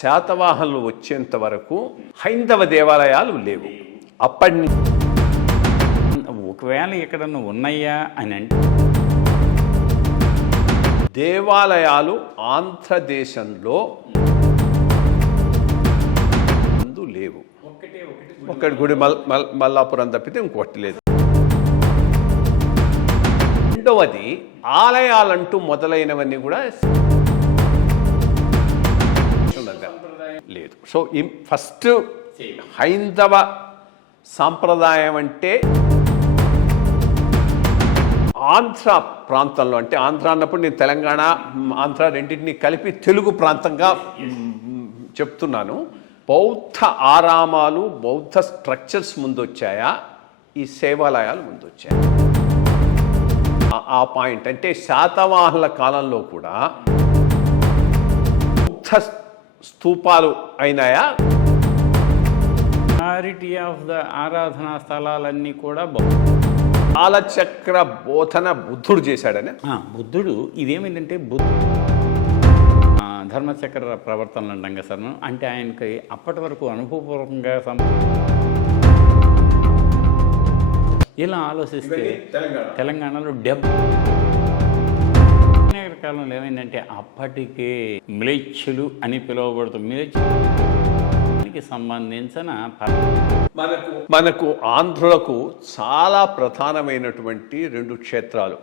శాతవాహనులు వచ్చేంత వరకు హైందవ దేవాలయాలు లేవు. అప్పటి ఒకవేళ ఎక్కడన్నా ఉన్నాయా అని అంటే దేవాలయాలు ఆంధ్రదేశంలో ముందు లేవు. ఒక్కటి గుడి మల్లాపురం తప్పితే ఇంకోటి లేదు. రెండవది ఆలయాలంటూ మొదలైనవన్నీ కూడా లేదు. సో ఫస్ట్ హైందవ సాంప్రదాయం అంటే ఆంధ్ర ప్రాంతంలో, అంటే ఆంధ్ర అన్నప్పుడు నేను తెలంగాణ ఆంధ్ర రెండింటినీ కలిపి తెలుగు ప్రాంతంగా చెప్తున్నాను. బౌద్ధ ఆరామాలు, బౌద్ధ స్ట్రక్చర్స్ ముందొచ్చాయా, ఈ సేవాలయాలు ముందొచ్చాయా? ఆ పాయింట్ అంటే శాతవాహనుల కాలంలో కూడా బౌద్ధ స్తూపాలు అయినాయా? మెజారిటీ ఆఫ్ ద ఆరాధనా స్థలాలన్నీ కూడా కాలచక్ర బోధన బుద్ధుడు చేశాడని. బుద్ధుడు ఇదేమైందంటే ధర్మచక్ర ప్రవర్తనలు అంటాం కదా సార్. అంటే ఆయనకి అప్పటి వరకు అనుభవపూర్వకంగా ఇలా ఆలోచిస్తే తెలంగాణలో కాలంలో ఏమైందంటే అప్పటికే మ్లేచ్చులు అని పిలువబడుతుంది. మ్లేచ్చుకి సంబంధించిన మనకు ఆంధ్రులకు చాలా ప్రధానమైనటువంటి రెండు క్షేత్రాలు,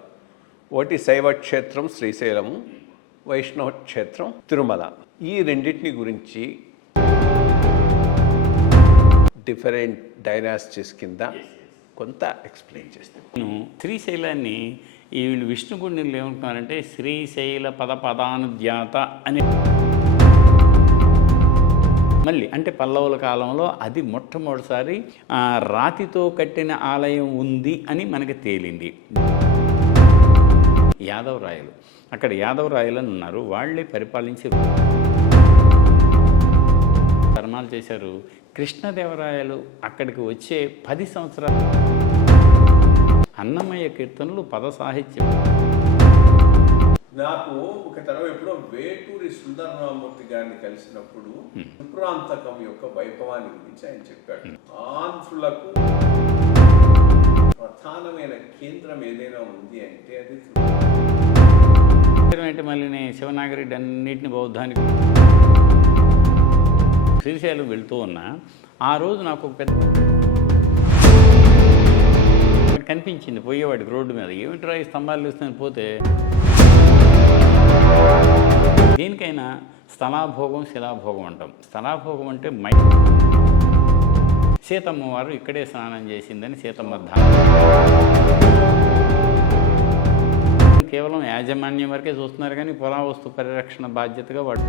ఒకటి శైవ క్షేత్రం శ్రీశైలము, వైష్ణవ క్షేత్రం తిరుమల. ఈ రెండింటిని గురించి డిఫరెంట్ డైనాసిటీస్ కింద కొంత ఎక్స్ప్లెయిన్ చేస్తాను. నేను శ్రీశైలాన్ని ఈ వీళ్ళు విష్ణుగుడిని ఏమంటున్నారంటే శ్రీశైల పదానుద్యాత అని, మళ్ళీ అంటే పల్లవుల కాలంలో అది మొట్టమొదటిసారి రాతితో కట్టిన ఆలయం ఉంది అని మనకి తేలింది. యాదవరాయలు, అక్కడ యాదవరాయలు అని ఉన్నారు, వాళ్ళే పరిపాలించి ధర్మాలు చేశారు. కృష్ణదేవరాయలు అక్కడికి వచ్చే 10 సంవత్సరాలు అన్నమయ్య కీర్తనలు పద సాహిత్యం. నాకు ఒక తరం ఎప్పుడో వేటూరి సుందరరామూర్తి గారిని కలిసినప్పుడు త్రిపురాంతకం యొక్క వైభవాన్ని గురించి ఆయన చెప్పాడు. ఆంధ్రులకు ప్రధానమైన కేంద్రం ఏదైనా ఉంది అంటే అది అంటే మళ్ళీ శివనాగరెడ్డి అన్నింటినీ బౌద్ధానికి శ్రీశైలం వెళ్తూ ఉన్నా ఆ రోజు నాకు ఒక పెద్ద కనిపించింది పోయేవాడికి రోడ్డు మీద. ఏమిట్రా ఈ స్తంభాలు చూస్తాను పోతే, దేనికైనా స్థలాభోగం శిలాభోగం అంటాం. స్థలాభోగం అంటే సీతమ్మ వారు ఇక్కడే స్నానం చేసిందని సీతమ్మ కేవలం యాజమాన్యం వరకే చూస్తున్నారు, కానీ పురావస్తు పరిరక్షణ బాధ్యతగా వాడు